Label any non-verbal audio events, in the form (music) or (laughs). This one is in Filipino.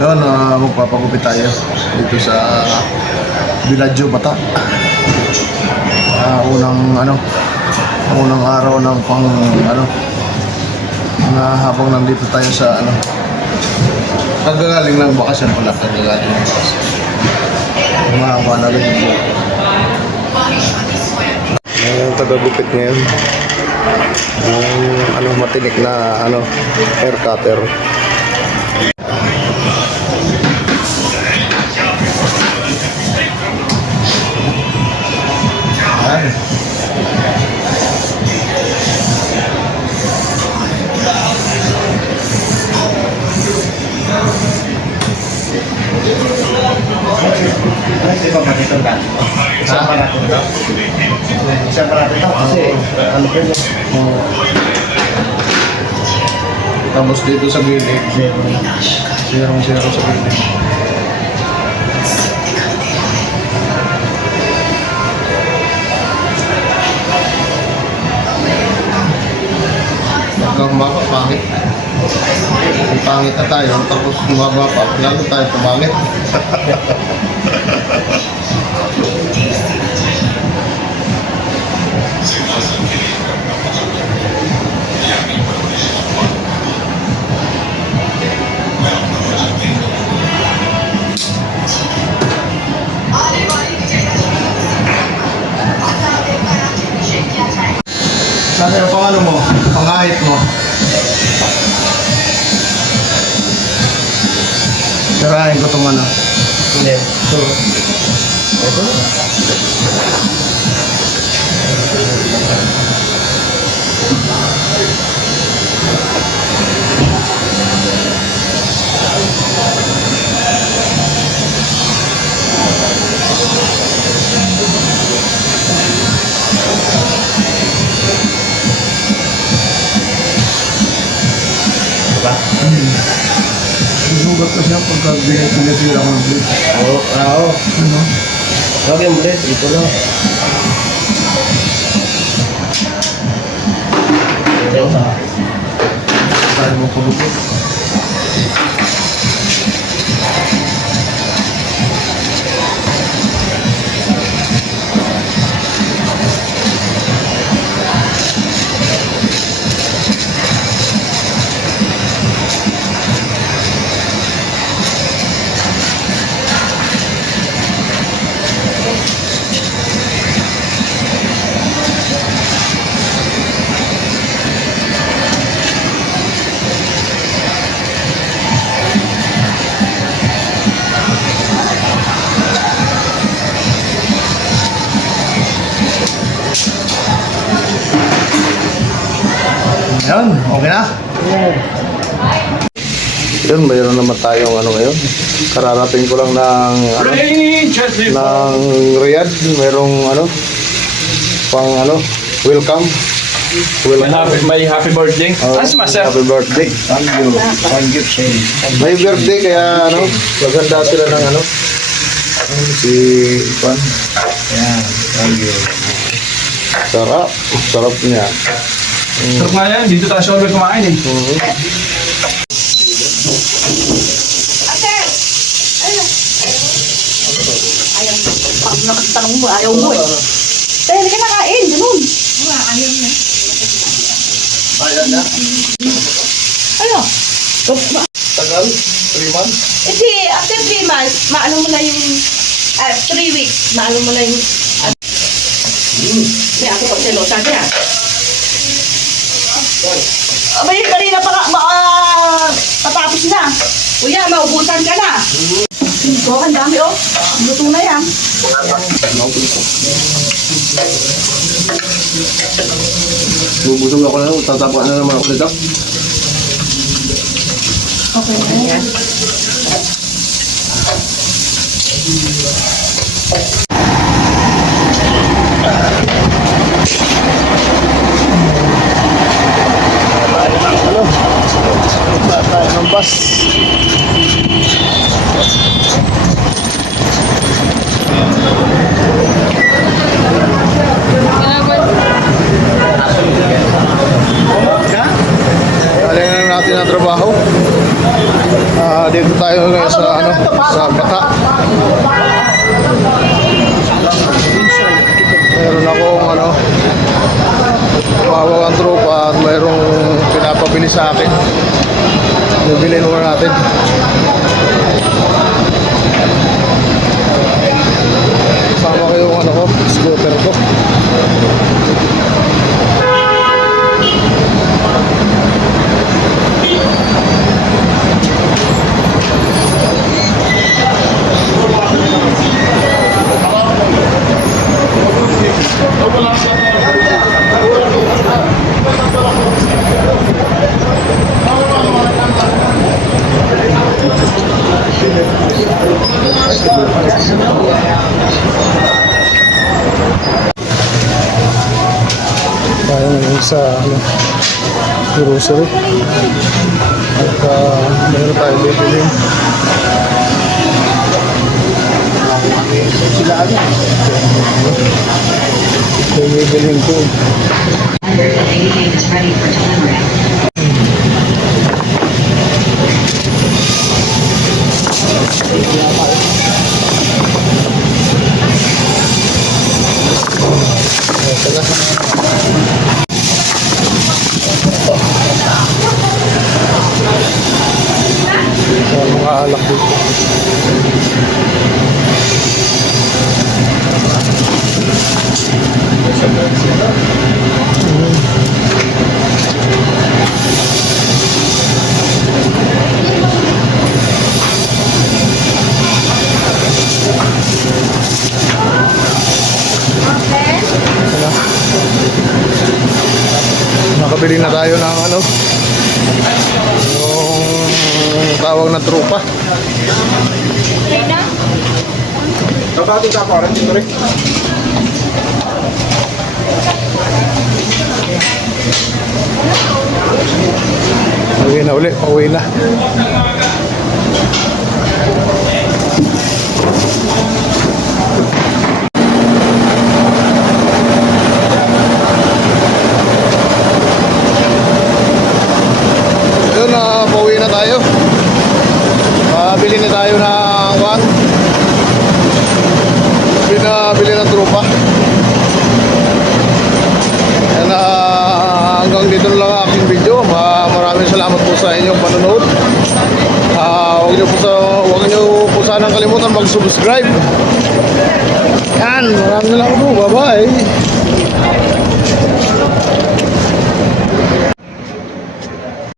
Yun, uh, magpapagupit tayo dito sa Villaggio Bata. Ah, unang ano, unang araw ng pang ano na habang nandito tayo sa ano kagagaling ng bakasyon pala kagagaling ng bakasyon. Mahaba na rin yung buhok. Yung tagagupit ngayon yung ano matinik na ano hair cutter Tapos dito sa gilid, Zero. zero zero sa gilid. Hanggang baba, pangit. Pangit na tayo, tapos bumaba pa, lalo tayo pumangit. (laughs) Sirahin ko itong ano. Hindi. Ito. Ito. Diba? Susugat kasi ang pagka binitira ko ng blade. Oo. Ah, oo. Ano? Huwag yung blade. Ito lang. Ito lang. Tayo mo pagupit. Ayan, okay na? Yun, mayroon naman tayong ano ngayon. Kararating ko lang ng ano, ng Riyadh, merong ano pang ano, welcome. My happy, my happy birthday. Oh, That's myself. Happy birthday. Thank you. Thank you, Shane. May birthday kaya ano, maganda sila ng ano. Si Juan. Yan. Thank you. Sarap. Sarap niya. Sarap nga yan. Dito tayo Orbe kumain eh. Mhm. Ayaw. Pag nakatanong mo, ayaw mo eh. Eh, hindi ka nakain. Ganun. Ayan na. Ano? Tagal. 3 months. Eh di, after 3 months, maano mo na yung, ah, 3 weeks, maano mo na yung, ah, may ako pa silo, sabi ah. Abay, kanina pa ka, baka patapos na. Kuya, maubusan ka na. Oh, ang dami oh. Luto na yan. Bubusog ako na. Tatapa na naman ako dito. Okay na yan. Ano? Ba bus. Galing na natin ang trabaho. Ah, Ah, dito tayo ngayon sa ano, sa Bata. Meron akong ano, mawawang tropa at mayroong pinapabili sa akin. Bibilin muna natin. Kasama ko yung ano ko, scooter ko. tayo ngayon sa ano, grocery at uh, meron tayo bibilin Sila ano? yung bibilin ko Everything is ready for delivery. Ayan, mga alak dito tawag na trupa Tatati ka pa rin dito rin. Uwi na uli, uwi na. Yun na, pauwi na tayo. Pabili na tayo ng kwan. Pinabili ng trupa. Yan na, hanggang dito na lang ang aking video. Ma maraming salamat po sa inyong panonood. Ah, huwag niyo po sa huwag niyo po sanang kalimutan mag-subscribe. Yan, maraming salamat po. Bye-bye.